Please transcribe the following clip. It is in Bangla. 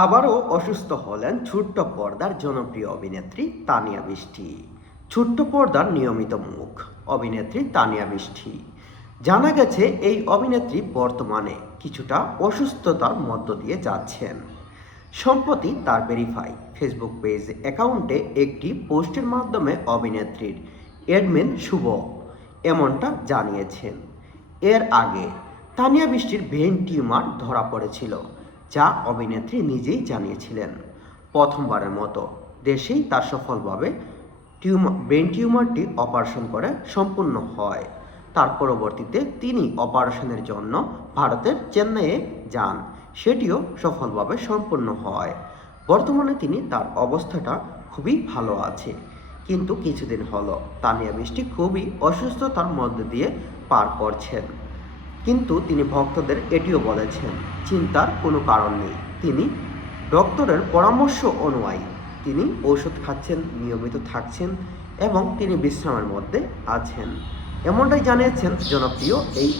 আবারও অসুস্থ হলেন ছোট্ট পর্দার জনপ্রিয় অভিনেত্রী তানিয়া বৃষ্টি। ছোট্ট পর্দার নিয়মিত মুখ অভিনেত্রী তানিয়া বৃষ্টি। জানা গেছে এই অভিনেত্রী বর্তমানে কিছুটা অসুস্থতার মধ্য দিয়ে যাচ্ছেন। সম্প্রতি তার ভেরিফাই ফেসবুক পেজ অ্যাকাউন্টে একটি পোস্টের মাধ্যমে অভিনেত্রীর অ্যাডমিন শুভ এমনটা জানিয়েছেন। এর আগে তানিয়া বৃষ্টির ব্রেন টিউমার ধরা পড়েছিল, যা অভিনেত্রী নিজেই জানিয়েছিলেন। প্রথমবারের মতো দেশেই তার সফলভাবে ব্রেন টিউমারটি অপারেশন করে সম্পূর্ণ হয়। তার পরবর্তীতে তিনি অপারেশনের জন্য ভারতের চেন্নাইয়ে যান, সেটিও সফলভাবে সম্পূর্ণ হয়। বর্তমানে তার অবস্থাটা খুবই ভালো আছে, কিন্তু কিছুদিন হলো তানিয়া বৃষ্টি খুবই অসুস্থতার মধ্যে দিয়ে পার করছেন। কিন্তু তিনি ভক্তদের এটিও বলেছেন, চিন্তার কোনো কারণ নেই। তিনি ডক্টরের পরামর্শ অনুযায়ী তিনি ঔষধ খাচ্ছেন, নিয়মিত থাকছেন এবং তিনি বিশ্রামের মধ্যে আছেন। এমনটাই জানিয়েছেন জনপ্রিয় এই